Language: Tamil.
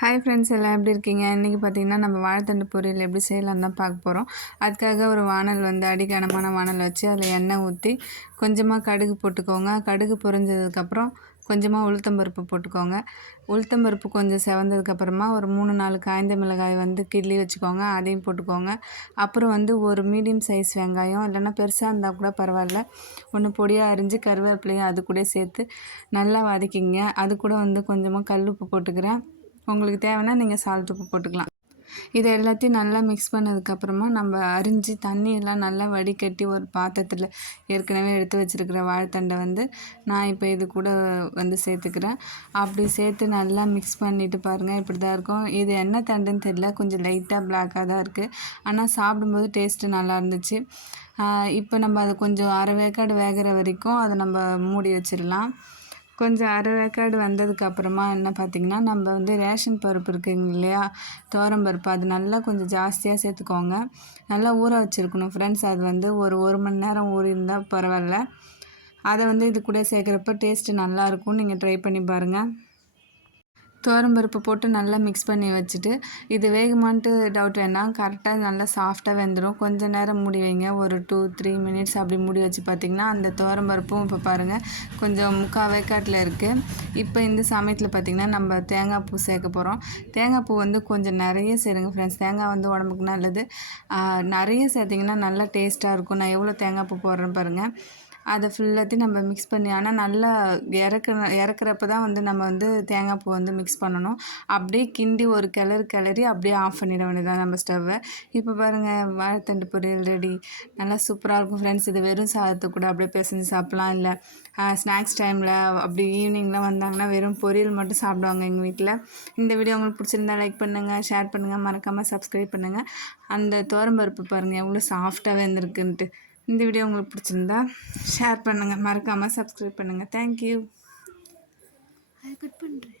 ஹாய் ஃப்ரெண்ட்ஸ் எல்லாம் எப்படி இருக்கீங்க? இன்றைக்கி பார்த்தீங்கன்னா நம்ம வாழைத்தண்டு பொரியல் எப்படி செய்யலாம் தான் பார்க்க போகிறோம் அதுக்காக ஒரு வானல் வந்து அடிக்கனமான வானல் வச்சு அதில் எண்ணெய் ஊற்றி கொஞ்சமாக கடுகு போட்டுக்கோங்க. கடுகு பொரிஞ்சதுக்கப்புறம் கொஞ்சமாக உளுத்தம்பருப்பு போட்டுக்கோங்க. உளுத்தம்பருப்பு கொஞ்சம் செவந்ததுக்கப்புறமா ஒரு மூணு நாலு காய்ந்த மிளகாய் வந்து கிள்ளி வச்சுக்கோங்க. அதையும் போட்டுக்கோங்க. அப்புறம் வந்து ஒரு மீடியம் சைஸ் வெங்காயம். இல்லைன்னா பெருசாக இருந்தால் கூட பரவாயில்ல. ஒன்று பொடியாக அரிஞ்சு கருவேப்பிலையும் அது கூட சேர்த்து நல்லா வதக்கிங்க அது கூட வந்து கொஞ்சமாக கல் உப்பு போட்டுக்கிறேன். உங்களுக்கு தேவைன்னா நீங்கள் சால்ட் உப்பு போட்டுக்கலாம். இதை எல்லாத்தையும் நல்லா மிக்ஸ் பண்ணதுக்கப்புறமா நம்ம அரிஞ்சு தண்ணியெல்லாம் நல்லா வடிகட்டி ஒரு பாத்திரத்தில் ஏற்கனவே எடுத்து வச்சுருக்கிற வாழைத்தண்டை வந்து நான் இப்போ இது கூட வந்து சேர்த்துக்கிறேன். அப்படி சேர்த்து நல்லா மிக்ஸ் பண்ணிவிட்டு பாருங்கள் இப்படி தான் இருக்கும். இது என்ன தண்டுன்னு தெரியல கொஞ்சம் லைட்டாக பிளாக்காக தான் இருக்குது ஆனால் சாப்பிடும்போது டேஸ்ட்டு நல்லா இருந்துச்சு. இப்போ நம்ம அதை கொஞ்சம் அரை வேக்காடு வேகிற வரைக்கும் அதை நம்ம மூடி வச்சிடலாம். கொஞ்சம் அரை வேக்காடு வந்ததுக்கப்புறமா என்ன பார்த்திங்கன்னா நம்ம வந்து ரேஷன் பருப்பு இருக்குங்க இல்லையா? துவரம் பருப்பு. அது நல்லா கொஞ்சம் ஜாஸ்தியாக சேர்த்துக்கோங்க. நல்லா ஊற வச்சுருக்கணும் ஃப்ரெண்ட்ஸ் அது வந்து ஒரு ஒரு மணி நேரம் ஊறியிருந்தால் பரவாயில்ல. அதை வந்து இது கூட சேர்க்குறப்ப டேஸ்ட்டு நல்லாயிருக்கும் நீங்கள் ட்ரை பண்ணி பாருங்கள் பருப்பு போட்டு நல்லா மிக்ஸ் பண்ணி வச்சுட்டு இது வேகுமான்ட்டு டவுட் வேணாம் கரெக்டாக நல்லா சாஃப்டாக வெந்துடும் கொஞ்சம் நேரம் மூடி வைங்க. ஒரு டூ த்ரீ மினிட்ஸ் அப்படி மூடி வச்சு பார்த்திங்கன்னா அந்த பருப்பும் இப்போ பாருங்கள் கொஞ்சம் முக்கால் வேக்காட்டில் இருக்குது இப்போ இந்த சமயத்தில் பார்த்திங்கன்னா நம்ம தேங்காய் பூ சேர்க்க போகிறோம் தேங்காய் பூ வந்து கொஞ்சம் நிறைய சேருங்க ஃப்ரெண்ட்ஸ் தேங்காய் வந்து உடம்புக்கு நல்லது. நிறைய சேர்த்திங்கன்னா நல்லா டேஸ்ட்டாக இருக்கும். நான் எவ்வளோ தேங்காய் பூ போடுறேன் பாருங்கள் அதை ஃபுல்லாத்தையும் நம்ம மிக்ஸ் பண்ணி ஆனால் நல்லா இறக்குற இறக்குறப்ப தான் வந்து நம்ம வந்து தேங்காய் பூ வந்து மிக்ஸ் பண்ணணும். அப்படியே கிண்டி ஒரு கிளறு கிளறி அப்படியே ஆஃப் பண்ணிட வேண்டியதான் நம்ம ஸ்டவ்வை இப்போ பாருங்கள் வாழைத்தண்டு பொரியல் ரெடி நல்லா சூப்பராக இருக்கும் ஃப்ரெண்ட்ஸ் இது வெறும் சாதத்தை கூட அப்படியே பிசைஞ்சு சாப்பிட்லாம். இல்லை ஸ்நாக்ஸ் டைமில் அப்படி ஈவினிங்லாம் வந்தாங்கன்னா வெறும் பொரியல் மட்டும் சாப்பிடுவாங்க எங்கள் வீட்டில் இந்த வீடியோ உங்களுக்கு பிடிச்சிருந்தா லைக் பண்ணுங்கள் ஷேர் பண்ணுங்கள் மறக்காமல் சப்ஸ்கிரைப் பண்ணுங்கள் அந்த தோரம்பருப்பு பாருங்கள் எவ்வளோ சாஃப்டாக இருந்திருக்குன்ட்டு. இந்த வீடியோ உங்களுக்கு பிடிச்சிருந்தா ஷேர் பண்ணுங்கள் மறக்காமல் சப்ஸ்கிரைப் பண்ணுங்கள் தேங்க்யூ அது கட் பண்ணுறேன்